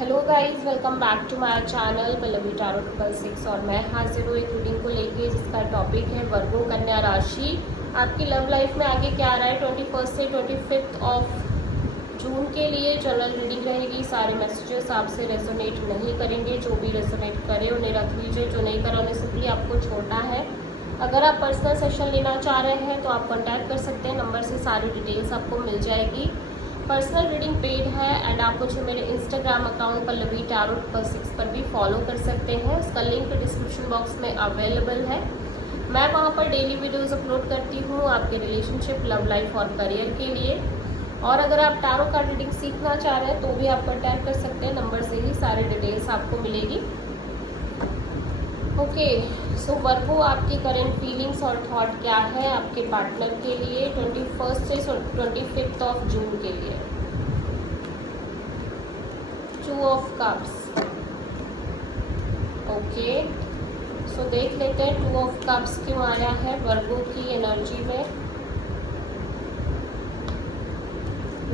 Hello guys, welcome back to my channel Pallavi tarot 666 और मैं हाजिर हूँ एक रीडिंग को लेके जिसका टॉपिक है वर्गो कन्या राशि। आपकी लव लाइफ में आगे क्या आ रहा है 21 से 25 ऑफ जून के लिए जनरल रीडिंग रहेगी। सारे मैसेजेस आपसे रेजोनेट नहीं करेंगे, जो भी रेजोनेट करे उन्हें रख लीजिए, जो नहीं करा उन्हें सिंपली आपको छोड़ना है। अगर आप पर्सनल सेशन लेना चाह रहे हैं तो आप कॉन्टैक्ट कर सकते हैं, नंबर से सारी डिटेल्स आपको मिल जाएगी। पर्सनल रीडिंग पेड है एंड आप मुझे मेरे इंस्टाग्राम अकाउंट पल्लवी टैरो 666 पर भी फॉलो कर सकते हैं। उसका लिंक डिस्क्रिप्शन बॉक्स में अवेलेबल है। मैं वहां पर डेली वीडियोस अपलोड करती हूँ आपके रिलेशनशिप, लव लाइफ और करियर के लिए। और अगर आप टैरो कार्ड रीडिंग सीखना चाह रहे हैं तो भी आप कॉन्टैक्ट कर सकते हैं, नंबर से ही सारी डिटेल्स आपको मिलेगी। ओके, सो वर्गो आपकी करंट फीलिंग्स और थॉट क्या है आपके पार्टनर के लिए 21 से 25 ऑफ जून के लिए। 2 ऑफ कप्स। ओके, सो देख लेते हैं 2 ऑफ कप्स क्यों आया है वर्गो की एनर्जी में।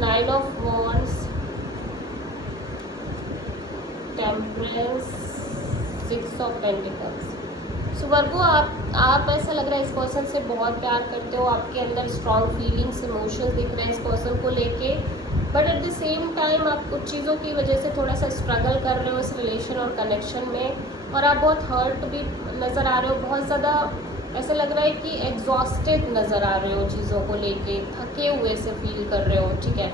9 of wands, temperance, 6 of pentacles. So Virgo आप ऐसा लग रहा है इस पर्सन से बहुत प्यार करते हो, आपके अंदर स्ट्रॉन्ग फीलिंग्स, इमोशंस दिख रहे हैं इस पर्सन को लेके, but at the same time आप कुछ चीज़ों की वजह से थोड़ा सा स्ट्रगल कर रहे हो इस रिलेशन और कनेक्शन में, और आप बहुत हर्ट भी नज़र आ रहे हो, बहुत ज़्यादा ऐसा लग रहा है कि एग्जॉस्टेड नज़र आ रहे हो चीज़ों को लेके, थके हुए से फील कर रहे हो, ठीक है।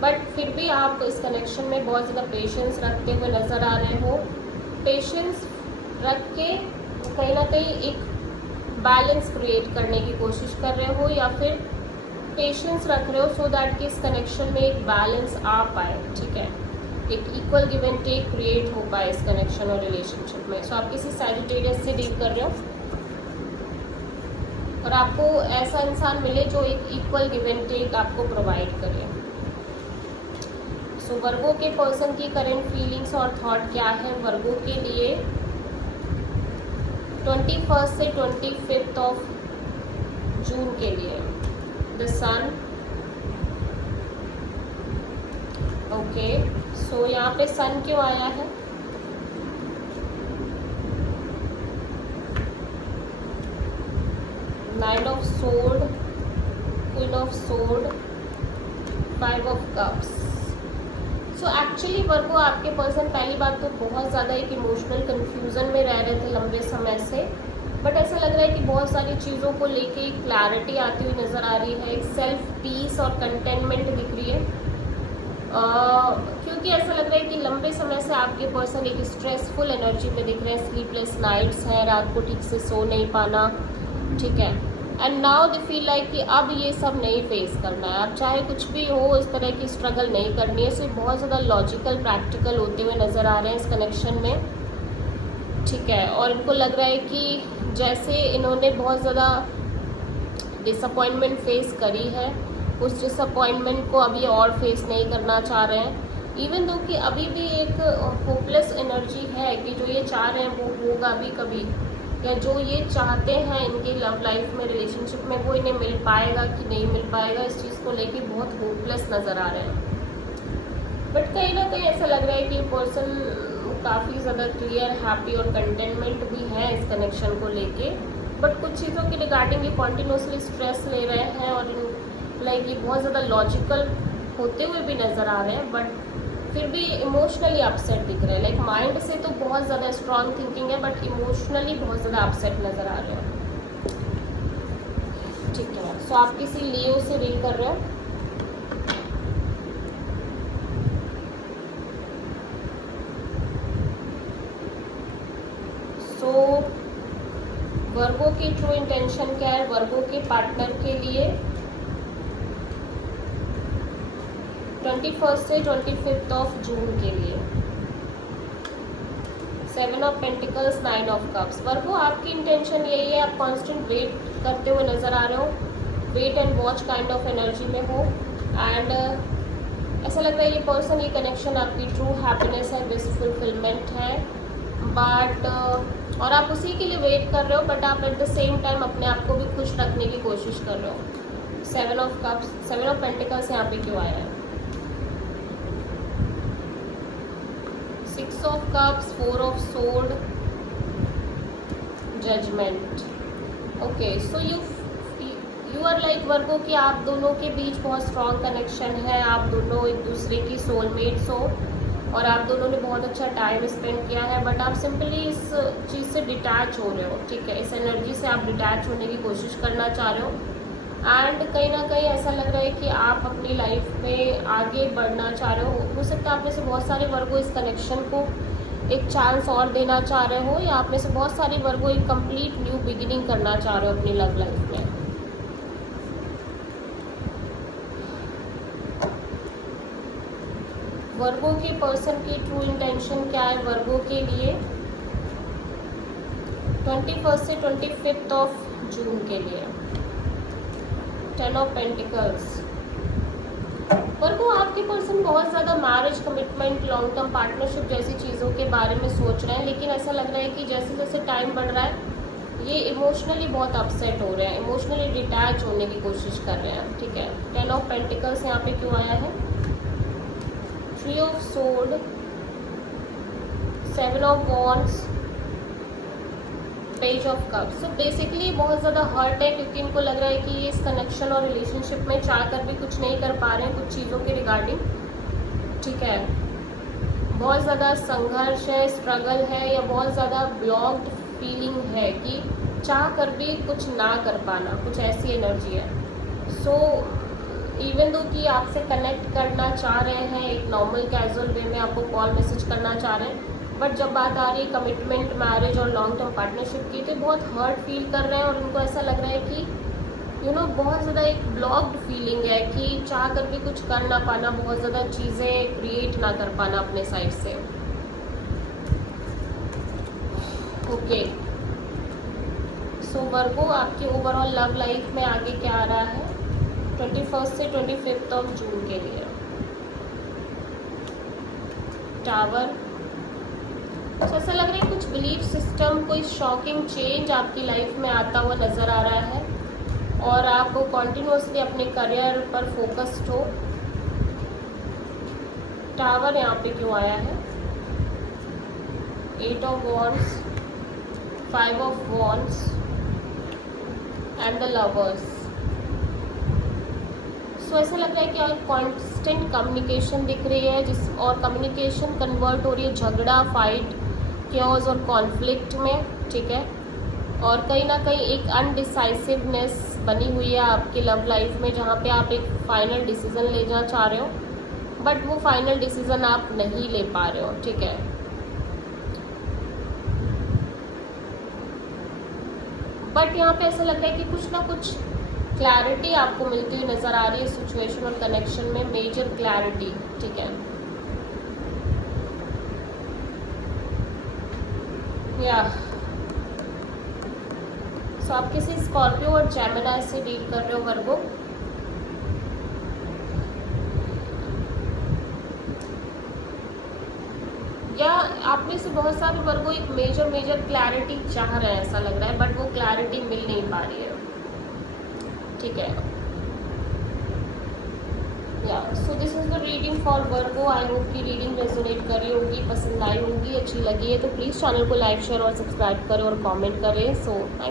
बट फिर भी आप इस कनेक्शन में बहुत ज़्यादा पेशेंस रखते हुए नज़र आ रहे हो। पेशेंस रख के कहीं ना कहीं एक बैलेंस क्रिएट करने की कोशिश कर रहे हो, या फिर पेशेंस रख रहे हो सो दैट कि इस कनेक्शन में एक बैलेंस आ पाए, ठीक है, एक equal give and take create हो पाए इस कनेक्शन और रिलेशनशिप में। सो आप किसी सैजिटेरियस से डील कर रहे हो और आपको ऐसा इंसान मिले जो एक इक्वल गिव एंड टेक आपको प्रोवाइड करे। सो वर्गो के पर्सन की करंट फीलिंग्स और थॉट क्या है वर्गो के लिए 21 से 25 ऑफ जून के लिए। The sun. ओके, सो यहाँ पे सन क्यों आया है? Nine of sword, queen of sword, 5 of cups. So actually Virgo आपके पर्सन पहली बात तो बहुत ज़्यादा एक इमोशनल कंफ्यूजन में रह रहे थे लंबे समय से, बट ऐसा लग रहा है कि बहुत सारी चीज़ों को लेके क्लैरिटी आती हुई नज़र आ रही है, एक सेल्फ पीस और कंटेनमेंट दिख रही है। क्योंकि ऐसा लग रहा है कि लंबे समय से आपके पर्सन एक स्ट्रेसफुल एनर्जी में दिख रहे हैं, स्लीपलेस नाइट्स हैं, रात को ठीक से सो नहीं पाना, ठीक है। And now they feel like कि अब ये सब नहीं फेस करना है, अब चाहे कुछ भी हो इस तरह की स्ट्रगल नहीं करनी है। सो बहुत ज़्यादा लॉजिकल, प्रैक्टिकल होते हुए नज़र आ रहे हैं इस कनेक्शन में, ठीक है। और इनको लग रहा है कि जैसे इन्होंने बहुत ज़्यादा डिसअपॉइंटमेंट फेस करी है, उस डिसअपॉइंटमेंट को अभी और फेस नहीं करना चाह रहे हैं। इवन दो कि अभी भी एक होपलेस एनर्जी है कि जो ये चाह रहे हैं वो होगा भी कभी, या जो ये चाहते हैं इनकी लव लाइफ में, रिलेशनशिप में, वो इन्हें मिल पाएगा कि नहीं मिल पाएगा, इस चीज़ को लेके बहुत होपलेस नज़र आ रहे हैं। बट कहीं ना कहीं ऐसा लग रहा है कि ये पर्सन काफ़ी ज़्यादा क्लियर, हैप्पी और कंटेनमेंट भी है इस कनेक्शन को लेके, बट कुछ चीज़ों के रिगार्डिंग ये कॉन्टिन्यूसली स्ट्रेस ले रहे हैं और लाइक ये बहुत ज़्यादा लॉजिकल होते हुए भी नज़र आ रहे हैं, बट फिर भी इमोशनली अपसेट दिख रहे हैं। लाइक माइंड से तो बहुत ज़्यादा स्ट्रॉन्ग थिंकिंग है, बट इमोशनली बहुत ज़्यादा अपसेट नज़र आ रहे हैं, ठीक है। सो आप किसी लियो से डील कर रहे हो। सो वर्गो की ट्रू इंटेंशन क्या है वर्गो के पार्टनर के लिए 21 से 25 ऑफ जून के लिए। 7 ऑफ पेंटिकल्स, 9 ऑफ कप्स। वर्गो आपकी इंटेंशन यही है, आप कांस्टेंट वेट करते हुए नज़र आ रहे हो, wait and watch kind of energy में हो, एंड ऐसा लगता है ये पर्सन, ये कनेक्शन आपकी ट्रू हैप्पीनेस है, बेस्ट फुलफिलमेंट है, बट और आप उसी के लिए वेट कर रहे हो, बट आप एट द सेम टाइम अपने आप को भी खुश रखने की कोशिश कर रहे हो। 7 ऑफ कप्स, 7 ऑफ पेंटिकल्स यहाँ पे क्यों आया है? 6 of cups, 4 of sword, judgement. Okay, so you are like Virgo कि आप दोनों के बीच बहुत स्ट्रॉन्ग कनेक्शन है, आप दोनों एक दूसरे की सोलमेट्स हो और आप दोनों ने बहुत अच्छा टाइम स्पेंड किया है, बट आप सिंपली इस चीज़ से डिटैच हो रहे हो, ठीक है, इस एनर्जी से आप डिटैच होने की कोशिश करना चाह रहे हो। एंड कहीं ना कहीं ऐसा लग रहा है कि आप अपनी लाइफ में आगे बढ़ना चाह रहे हो सकता है आप में से बहुत सारे वर्गो इस कनेक्शन को एक चांस और देना चाह रहे हो, या आप में से बहुत सारे वर्गो एक कंप्लीट न्यू बिगिनिंग करना चाह रहे हो अपनी लव लाइफ में। वर्गो के पर्सन की ट्रू इंटेंशन क्या है वर्गो के लिए 21 से 25 ऑफ जून के लिए? 10 ऑफ पेंटिकल्स। वर्गो आपके पर्सन बहुत ज़्यादा marriage, commitment, long term partnership जैसी चीज़ों के बारे में सोच रहे हैं, लेकिन ऐसा लग रहा है कि जैसे जैसे टाइम बढ़ रहा है ये इमोशनली बहुत अपसेट हो रहे हैं, इमोशनली डिटैच होने की कोशिश कर रहे हैं, ठीक है। 10 ऑफ पेंटिकल्स यहाँ पे क्यों आया है? 3 of sword, 7 of wands, page of cups. So basically बहुत ज़्यादा हर्ट है क्योंकि इनको लग रहा है कि ये इस कनेक्शन और रिलेशनशिप में चाह कर भी कुछ नहीं कर पा रहे हैं कुछ चीज़ों के रिगार्डिंग, ठीक है। बहुत ज़्यादा संघर्ष है, स्ट्रगल है, या बहुत ज़्यादा ब्लॉक्ड फीलिंग है कि चाह कर भी कुछ ना कर पाना, कुछ ऐसी एनर्जी है। सो इवन दो कि आपसे कनेक्ट करना चाह रहे हैं, एक नॉर्मल कैजुअल वे में आपको कॉल मैसेज करना चाह रहे हैं, बट जब बात आ रही है कमिटमेंट, मैरिज और लॉन्ग टर्म पार्टनरशिप की तो बहुत हर्ट फील कर रहे हैं और उनको ऐसा लग रहा है कि बहुत ज़्यादा एक ब्लॉक्ड फीलिंग है कि चाह कर भी कुछ कर ना पाना, बहुत ज़्यादा चीज़ें क्रिएट ना कर पाना अपने साइड से। ओके, सो वर्गो आपके ओवरऑल लव लाइफ में आगे क्या आ रहा है 21 से 25 ऑफ जून के लिए? टावर। तो ऐसा लग रहा है कुछ बिलीफ सिस्टम, कोई शॉकिंग चेंज आपकी लाइफ में आता हुआ नज़र आ रहा है और आप कॉन्टिन्यूसली अपने करियर पर फोकस्ड हो। टावर यहाँ पे क्यों आया है? 8 of wands, 5 of wands and the lovers. So ऐसा लग रहा है कि कांस्टेंट कम्युनिकेशन दिख रही है और कम्युनिकेशन कन्वर्ट हो रही है झगड़ा, फाइट, क्योज और कॉन्फ्लिक्ट में, ठीक है। और कहीं ना कहीं एक अनडिसाइसिवनेस बनी हुई है आपकी लव लाइफ में जहाँ पे आप एक फाइनल डिसीजन लेना चाह रहे हो बट वो फाइनल डिसीजन आप नहीं ले पा रहे हो, ठीक है। बट यहाँ पे ऐसा लग रहा है कि कुछ ना कुछ क्लैरिटी आपको मिलती हुई नज़र आ रही है सिचुएशन और कनेक्शन में, मेजर क्लैरिटी, ठीक है। या सो आप किसी स्कॉर्पियो और जेमिनी से डील कर रहे हो वर्गो। या आप में से बहुत सारे वर्गो एक मेजर क्लैरिटी चाह रहे हैं, ऐसा लग रहा है, बट वो क्लैरिटी मिल नहीं पा रही है, ठीक है। या so this is the reading for Virgo. I hope की रीडिंग रेजोनेट कर रही होगी, पसंद आई होगी, अच्छी लगी है तो प्लीज़ चैनल को लाइक, शेयर और सब्सक्राइब करें और कमेंट करें। सो